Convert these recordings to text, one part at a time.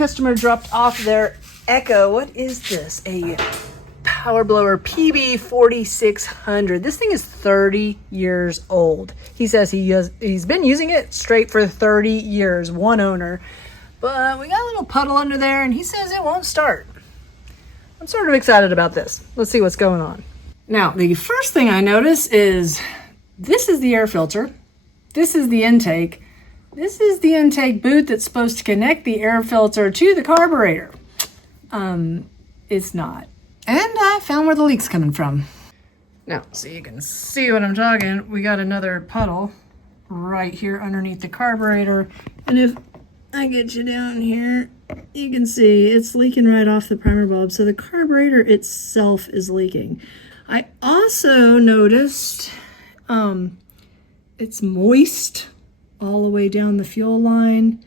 customer dropped off their Echo. What is this? A power blower PB4600. This thing is 30 years old. He says he's been using it straight for 30 years, one owner. But we got a little puddle under there and he says it won't start. I'm sort of excited about this. Let's see what's going on. Now, the first thing I notice is this is the air filter. This is the intake. This is the intake boot that's supposed to connect the air filter to the carburetor. It's not. And I found where the leak's coming from. Now, so you can see what I'm talking. We got another puddle right here underneath the carburetor. And if I get you down here, you can see it's leaking right off the primer bulb. So the carburetor itself is leaking. I also noticed it's moist all the way down the fuel line,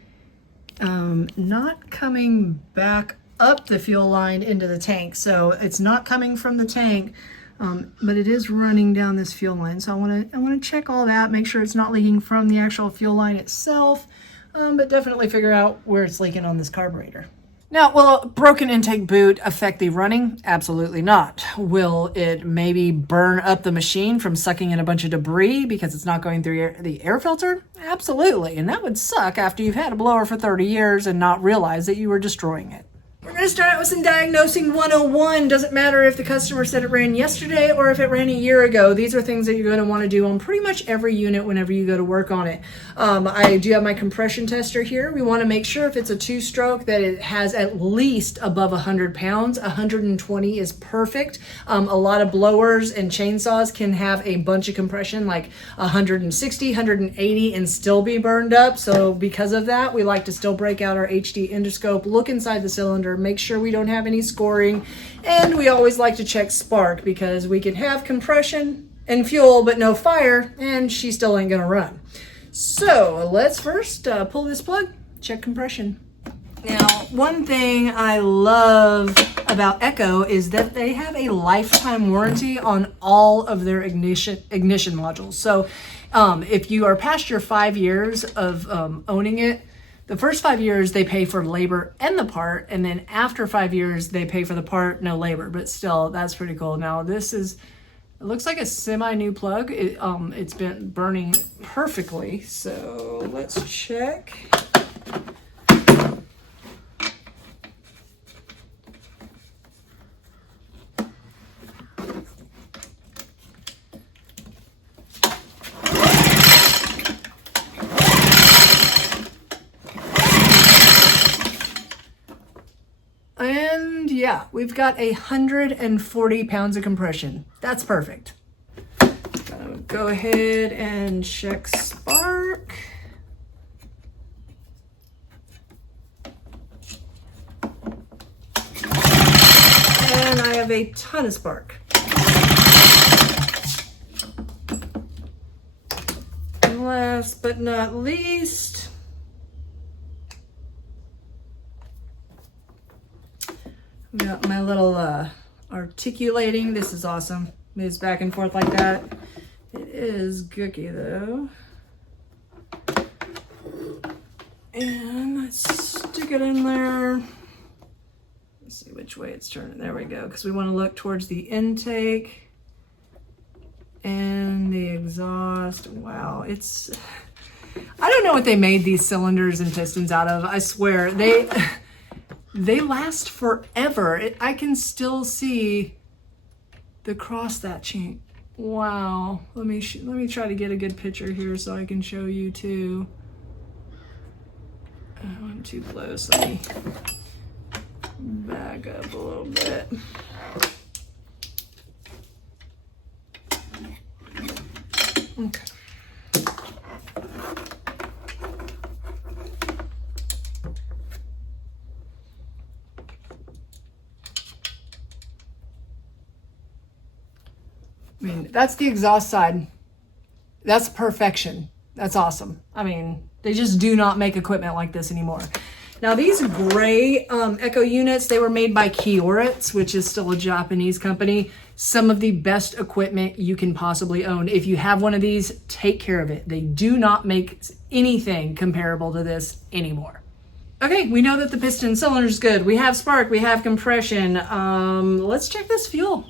not coming back up the fuel line into the tank. So it's not coming from the tank, but it is running down this fuel line. So I want to check all that, make sure it's not leaking from the actual fuel line itself, but definitely figure out where it's leaking on this carburetor. Now, will a broken intake boot affect the running? Absolutely not. Will it maybe burn up the machine from sucking in a bunch of debris because it's not going through the air filter? Absolutely. And that would suck after you've had a blower for 30 years and not realize that you were destroying it. We're going to start out with some Diagnosing 101. Doesn't matter if the customer said it ran yesterday or if it ran a year ago. These are things that you're going to want to do on pretty much every unit whenever you go to work on it. I do have my compression tester here. We want to make sure if it's a two-stroke that it has at least above 100 pounds. 120 is perfect. A lot of blowers and chainsaws can have a bunch of compression like 160, 180 and still be burned up. So because of that, we like to still break out our HD endoscope, look inside the cylinder, make sure we don't have any scoring, and we always like to check spark because we can have compression and fuel but no fire and she still ain't gonna run. So let's first pull this plug, check compression. Now, one thing I love about Echo is that they have a lifetime warranty on all of their ignition modules. So if you are past your 5 years of owning it, the first 5 years they pay for labor and the part, and then after 5 years they pay for the part, no labor, but still that's pretty cool. Now this is, it looks like a semi-new plug. It's been burning perfectly, so let's check. And yeah, we've got 140 pounds of compression. That's perfect. Go ahead and check spark. And I have a ton of spark. And last but not least, got my little articulating. This is awesome. Moves back and forth like that. It is gooky though. And let's stick it in there. Let's see which way it's turning. There we go. Because we want to look towards the intake and the exhaust. Wow, it's, I don't know what they made these cylinders and pistons out of. I swear they last forever. I can still see the cross thatching. Wow. Let me try to get a good picture here so I can show you too. Oh, I'm too close. Let me back up a little bit. Okay. I mean, that's the exhaust side. That's perfection. That's awesome. I mean, they just do not make equipment like this anymore. Now these gray Echo units, they were made by Kioritz, which is still a Japanese company. Some of the best equipment you can possibly own. If you have one of these, take care of it. They do not make anything comparable to this anymore. Okay, we know that the piston cylinder is good. We have spark, we have compression. Let's check this fuel.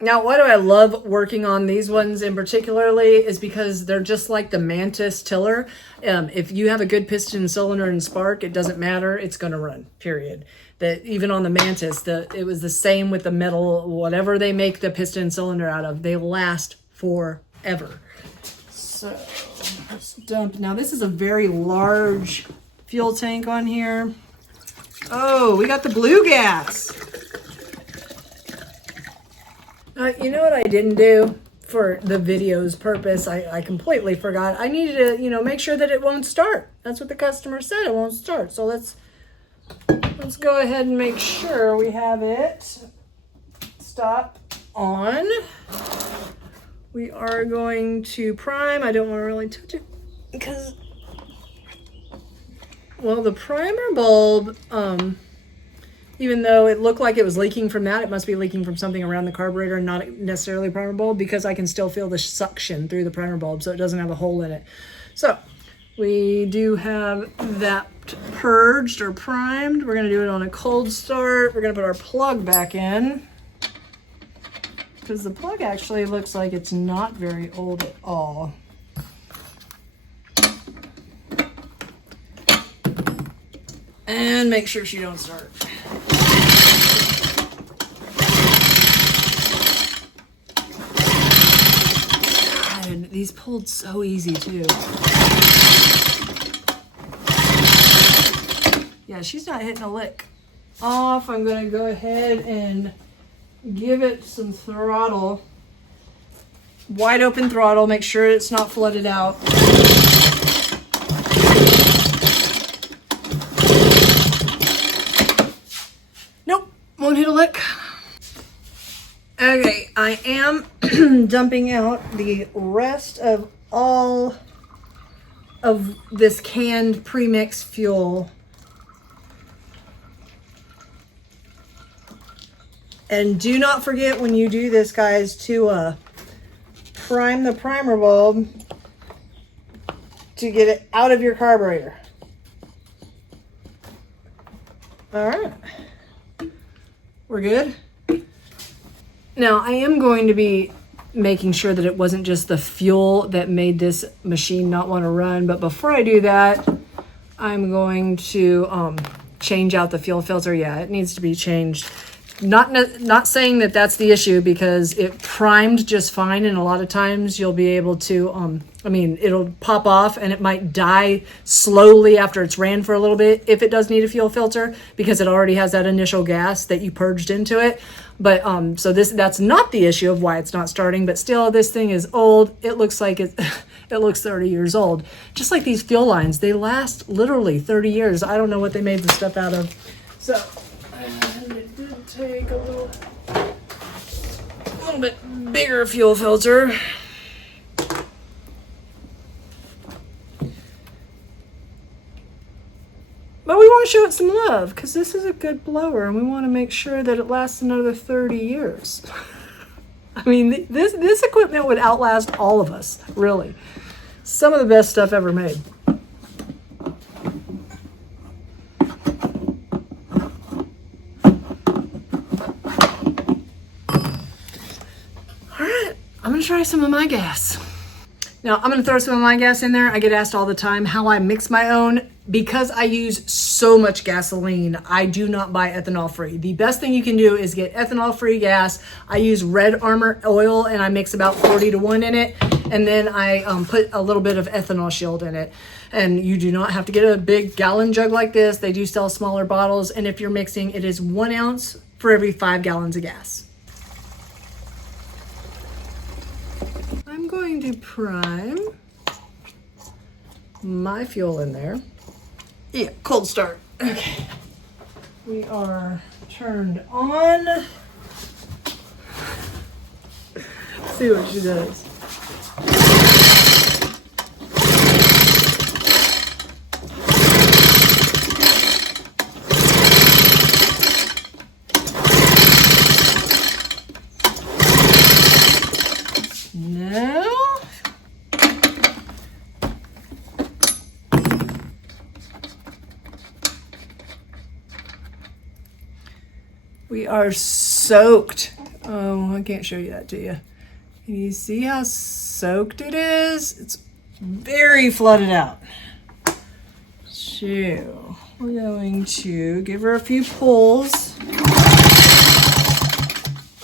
Now, why do I love working on these ones in particularly is because they're just like the Mantis tiller. If you have a good piston cylinder and spark, it doesn't matter. It's going to run, period. That even on the Mantis, it was the same with the metal, whatever they make the piston cylinder out of, they last forever. So let's dump. Now, this is a very large fuel tank on here. Oh, we got the blue gas. You know what I didn't do for the video's purpose? I completely forgot. I needed to, you know, make sure that it won't start. That's what the customer said, it won't start. So let's go ahead and make sure we have it stop on. We are going to prime. I don't want to really touch it because, well, the primer bulb, even though it looked like it was leaking from that, it must be leaking from something around the carburetor, not necessarily primer bulb, because I can still feel the suction through the primer bulb, so it doesn't have a hole in it. So we do have that purged or primed. We're gonna do it on a cold start. We're gonna put our plug back in, because the plug actually looks like it's not very old at all. And make sure she don't start. God, these pulled so easy too. Yeah, she's not hitting a lick. Off, I'm gonna go ahead and give it some throttle. Wide open throttle, make sure it's not flooded out. Won't hit a lick. Okay, I am dumping out the rest of all of this canned premix fuel. And do not forget when you do this, guys, to prime the primer bulb to get it out of your carburetor. All right. We're good. Now, I am going to be making sure that it wasn't just the fuel that made this machine not want to run. But before I do that, I'm going to change out the fuel filter. Yeah, it needs to be changed. Not saying that that's the issue, because it primed just fine, and a lot of times you'll be able to, I mean, it'll pop off and it might die slowly after it's ran for a little bit if it does need a fuel filter, because it already has that initial gas that you purged into it. But so that's not the issue of why it's not starting, but still, this thing is old. It looks like it looks 30 years old. Just like these fuel lines, they last literally 30 years. I don't know what they made the stuff out of. So, and it did take a little bit bigger fuel filter. But we want to show it some love, because this is a good blower, and we want to make sure that it lasts another 30 years. I mean, this equipment would outlast all of us, really. Some of the best stuff ever made. All right, I'm going to try some of my gas. Now, I'm going to throw some of my gas in there. I get asked all the time how I mix my own. Because I use so much gasoline, I do not buy ethanol free. The best thing you can do is get ethanol free gas. I use Red Armor oil, and I mix about 40-to-1 in it. And then I put a little bit of ethanol shield in it. And you do not have to get a big gallon jug like this. They do sell smaller bottles. And if you're mixing, it is 1 ounce for every 5 gallons of gas. I'm going to prime my fuel in there. Yeah, cold start. Okay. We are turned on. Let's see what she does. Now, We are soaked. Oh, I can't show you that to you. Can you see how soaked it is? It's very flooded out. So we're going to give her a few pulls.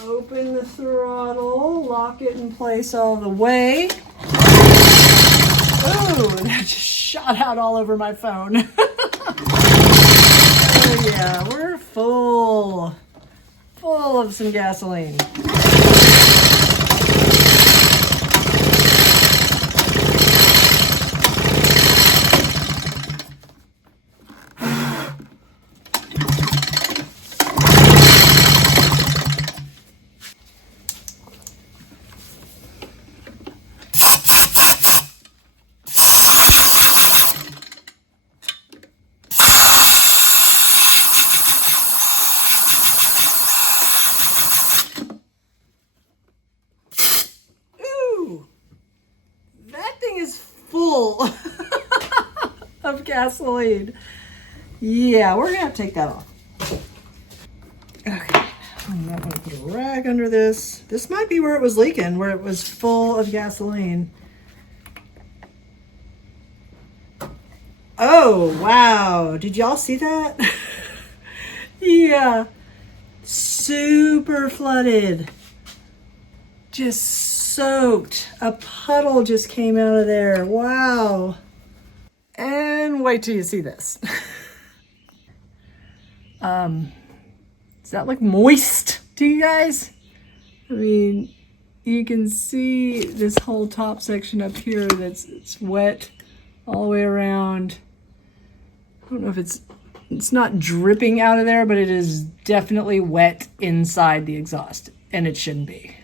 Open the throttle, lock it in place all the way. Ooh, that just shot out all over my phone. Oh yeah, we're full of some gasoline. Full of gasoline. Yeah, we're gonna have to take that off. Okay, I'm not gonna put a rag under this. This might be where it was leaking, where it was full of gasoline. Oh, wow. Did y'all see that? Yeah, super flooded. Just soaked. A puddle just came out of there. Wow. And wait till you see this. Does that look moist to you guys? I mean, you can see this whole top section up here it's wet all the way around. I don't know if it's not dripping out of there, but it is definitely wet inside the exhaust, and it shouldn't be.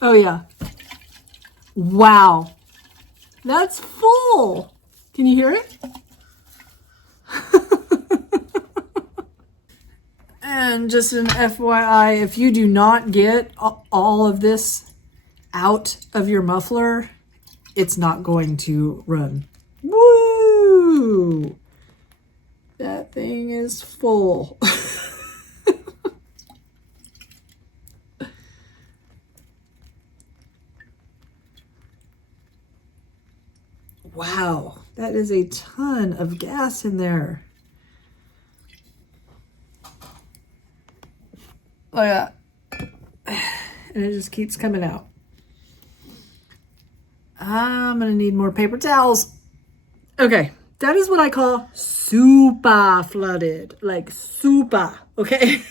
Oh yeah. Wow. That's full. Can you hear it? And just an FYI, if you do not get all of this out of your muffler, it's not going to run. Woo! That thing is full. Wow, that is a ton of gas in there. Oh yeah, and it just keeps coming out. I'm gonna need more paper towels. Okay, that is what I call super flooded, like super, okay?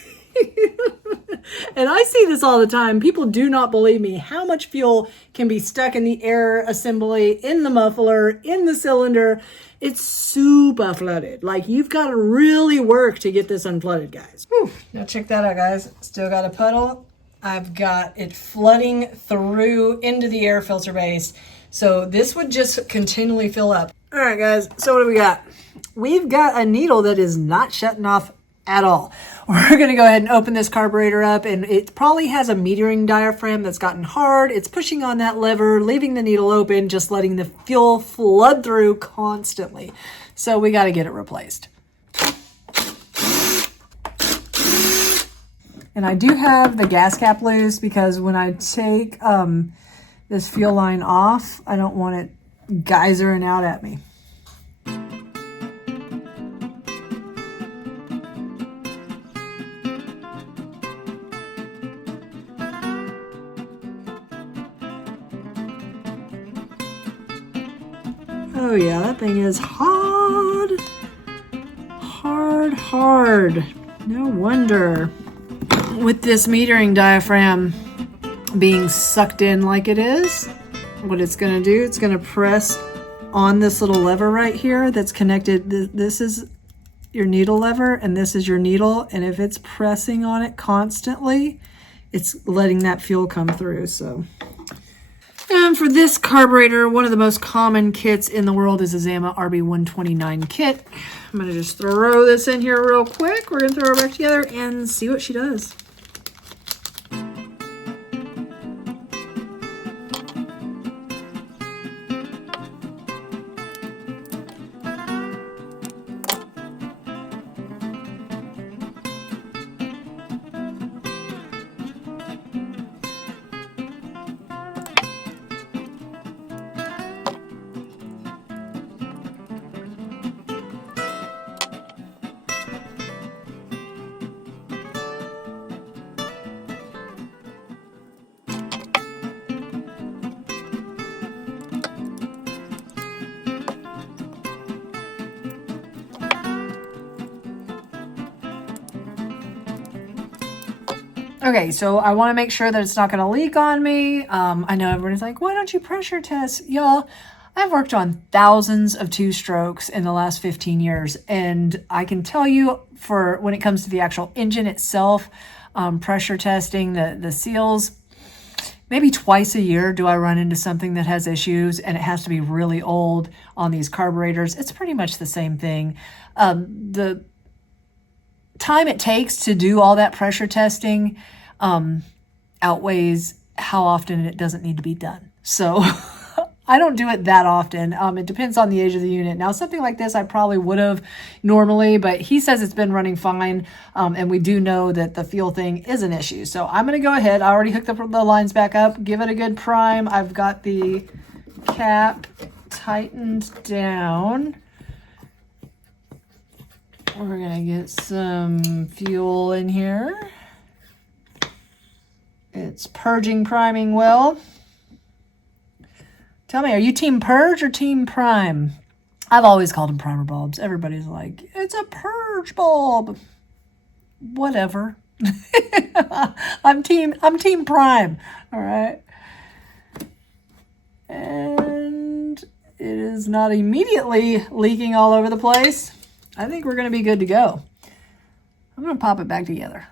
And I see this all the time. People do not believe me how much fuel can be stuck in the air assembly, in the muffler, in the cylinder. It's super flooded. Like, you've got to really work to get this unflooded, guys. Whew. Now check that out, guys. Still got a puddle. I've got it flooding through into the air filter base. So this would just continually fill up. All right, guys. So what do we got? We've got a needle that is not shutting off at all. We're going to go ahead and open this carburetor up, and it probably has a metering diaphragm that's gotten hard. It's pushing on that lever, leaving the needle open, just letting the fuel flood through constantly. So we got to get it replaced. And I do have the gas cap loose because when I take this fuel line off, I don't want it geysering out at me. Oh yeah, that thing is hard. Hard. No wonder. With this metering diaphragm being sucked in like it is, what it's going to do, it's going to press on this little lever right here that's connected. This is your needle lever and this is your needle, and if it's pressing on it constantly, it's letting that fuel come through. So, and for this carburetor, one of the most common kits in the world is a Zama RB129 kit. I'm going to just throw this in here real quick. We're going to throw her back together and see what she does. Okay, so I want to make sure that it's not going to leak on me. I know everybody's like, why don't you pressure test? Y'all, I've worked on thousands of two-strokes in the last 15 years, and I can tell you for when it comes to the actual engine itself, pressure testing, the seals, maybe twice a year do I run into something that has issues, and it has to be really old on these carburetors. It's pretty much the same thing. The time it takes to do all that pressure testing outweighs how often it doesn't need to be done. So I don't do it that often. It depends on the age of the unit. Now, something like this I probably would have normally, but he says it's been running fine, and we do know that the fuel thing is an issue. So I'm going to go ahead. I already hooked the lines back up, give it a good prime. I've got the cap tightened down. We're going to get some fuel in here. It's purging, priming well. Tell me, are you team purge or team prime? I've always called them primer bulbs. Everybody's like, it's a purge bulb. Whatever. I'm team prime. All right. And it is not immediately leaking all over the place. I think we're going to be good to go. I'm going to pop it back together.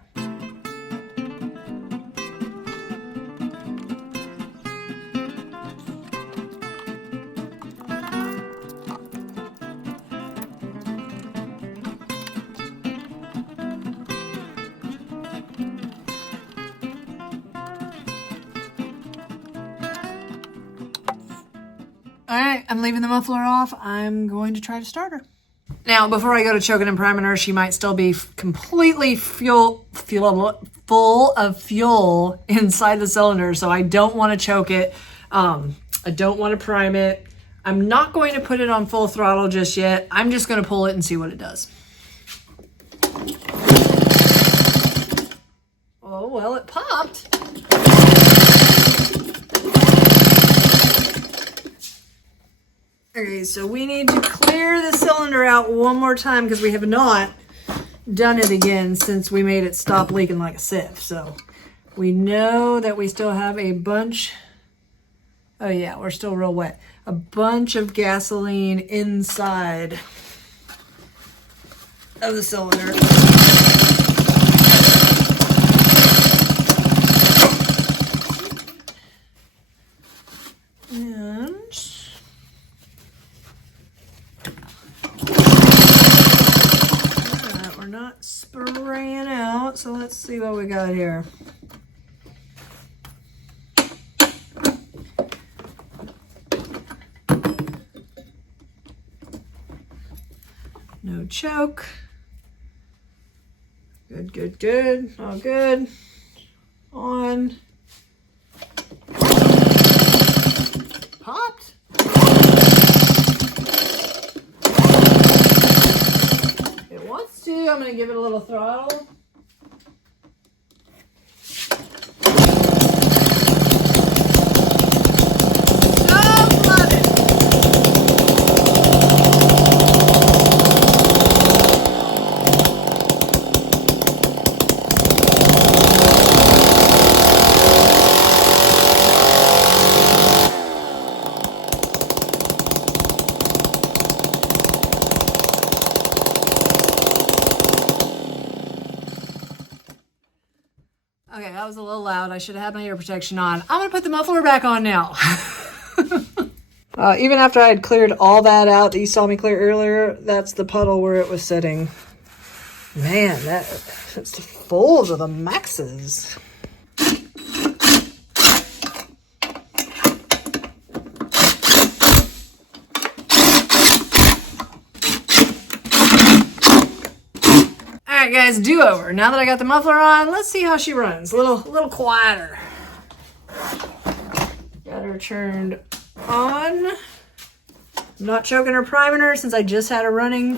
All right, I'm leaving the muffler off. I'm going to try to start her. Now, before I go to choking and priming her, she might still be completely full of fuel inside the cylinder, so I don't want to choke it. I don't want to prime it. I'm not going to put it on full throttle just yet. I'm just going to pull it and see what it does. Oh, well, it popped. Okay, so we need to clear the cylinder out one more time because we have not done it again since we made it stop leaking like a sieve. So we know that we still have a bunch, oh yeah, we're still real wet, a bunch of gasoline inside of the cylinder. And we're not spraying out, so let's see what we got here. No choke. Good, good, good. All good. On. Popped. It wants to. I'm going to give it a little throttle. that was a little loud. I should have had my ear protection on. I'm gonna put the muffler back on now. Even after I had cleared all that out that you saw me clear earlier, that's the puddle where it was sitting. Man, it's full to the maxes. All right, guys, do-over. Now that I got the muffler on, let's see how she runs. A little quieter. Got her turned on. I'm not choking or priming her since I just had her running.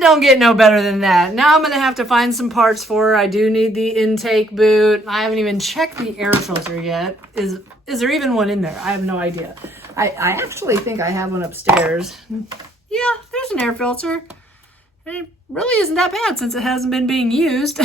Don't get no better than that. Now I'm gonna have to find some parts for her. I do need the intake boot. I haven't even checked the air filter yet. Is there even one in there? I have no idea. I actually think I have one upstairs. Yeah, there's an air filter. It really isn't that bad since it hasn't been being used.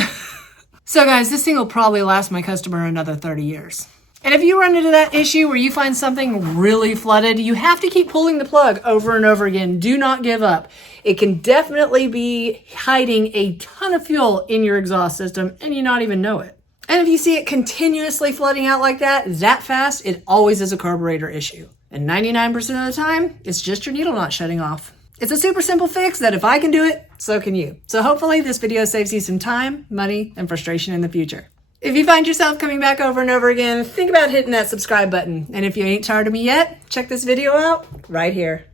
So guys, this thing will probably last my customer another 30 years. And if you run into that issue where you find something really flooded, you have to keep pulling the plug over and over again. Do not give up. It can definitely be hiding a ton of fuel in your exhaust system and you not even know it. And if you see it continuously flooding out like that fast, it always is a carburetor issue. And 99% of the time, it's just your needle not shutting off. It's a super simple fix that if I can do it, so can you. So hopefully this video saves you some time, money, and frustration in the future. If you find yourself coming back over and over again, think about hitting that subscribe button. And if you ain't tired of me yet, check this video out right here.